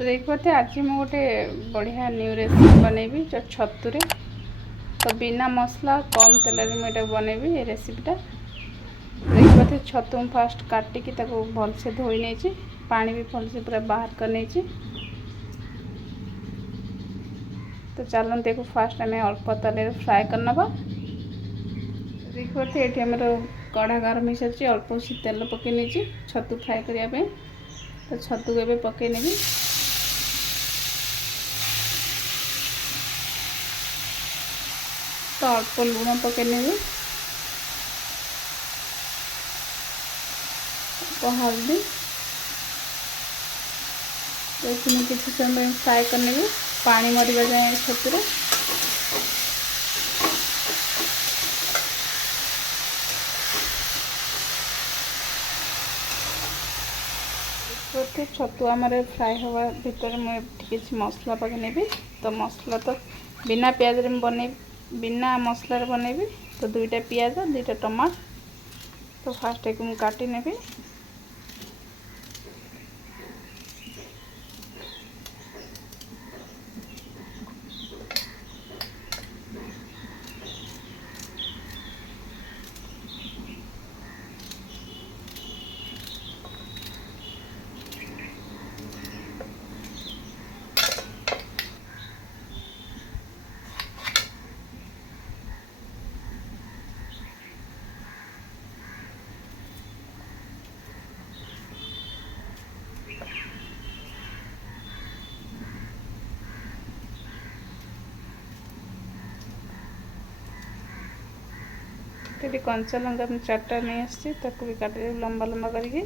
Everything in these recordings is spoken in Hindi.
तो देखते आज मैं गोटे बढ़िया न्यू रेसिपी बनैबी जो छतुरे। तो बिना मसला कम तेल मुझे बनैबी ये रेसिपीटा। देखते छतु फास्ट काटिकी भलसे धोई नहीं, पानी भी भलसे पूरा बाहर कर नहीं। तो चलते को फास्ट आम अल्प तेल फ्राए करनवा। देखते ये आमर कढ़ा गरम हो सारी अल्प सी तेल पकई नहीं छतु फ्राए करने। तो छतु को पकई नेबी। तो अल्प लुण पकई नेबी, हल्दी किसी समय फ्राए करने भी पानी मरिबा जाए छतुरे। छतु आमर फ्राए हवा भितर मुझे मसला पकईनेबी। तो मसला तो बिना प्याज बन बिना मसलार बनैबी। तो 2टा पियाज 2टा टमाटर। तो फास्ट एक काटी नेबी। तो कंचा लंका 4टा नहीं आसी भी काटे लंबा लंबा करके।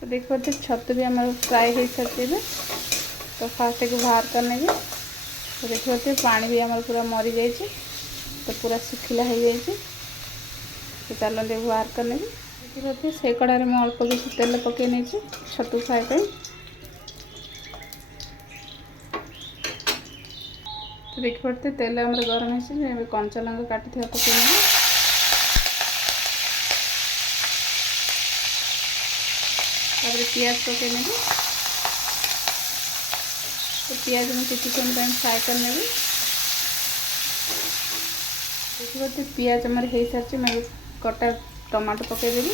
तो देखते छतु भी हमारे फ्राए हो सारी। तो फास्ट को बाहर करने भी। तो देखते पानी भी हमारे पूरा मरी जाइए। तो पूरा सुखिला हो जाइए। तो चलते बाहर करने भी। देखते से कड़ारे मैं अल्प किसी तेल पकई नहीं छतु फ्राए पे। तो देखते तेल हमारे गरम हो कंचा लंका काटी पकई नहीं। पियाज पकई नहीं। तो पियाज में किसी समय फ्राए करने भी। देखते पियाज हमारे हो सारी मैं कटा टमाटो पकईदेवी।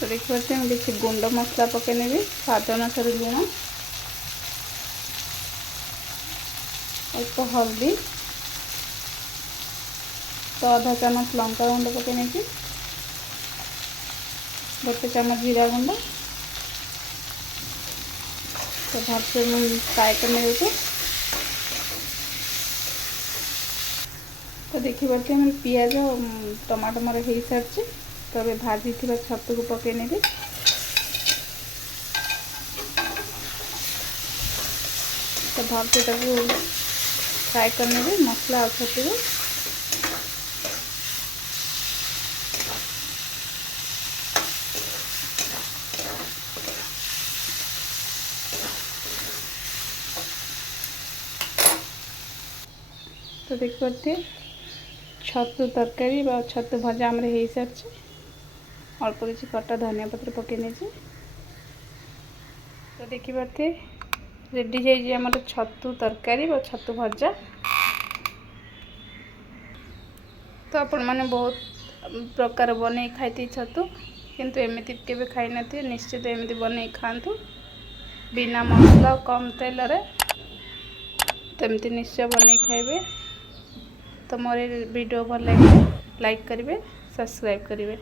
तो देखते हैं किसी गुंड मसला पकईनेबी। स्वाद अनुसार लुण, अल्प हल्दी, तो आधा चामच लंका गुंड पकई नहीं, गोटे चामच जीरा गुंड। तो भलसे फ्राए करने देते। तो देखिए हमारे पियाज टमाटो मोर हो सारी। तो अभी भाजी थी छतु को पकई नेबी। तो भलसे फ्राए करने भी मसला और छतु को। तो देखते छतु तरकारी छतु भजा आमर हो सारी। अल्प किसी कटा धनिया पत्र पकई नहीं। तो देखते रेडी जाइए आम छतु तरकारी छतु भजा। तो आपण मैंने बहुत प्रकार बन खाई छतु, किंतु एमती केवे खाई नथि। निश्चित एमती बन खातु बिना मसला कम तेल रे। तमती निश्चय बन खाइबे। तो मोर वीडियो भल लगे लाइक करेंगे, सब्सक्राइब करेंगे।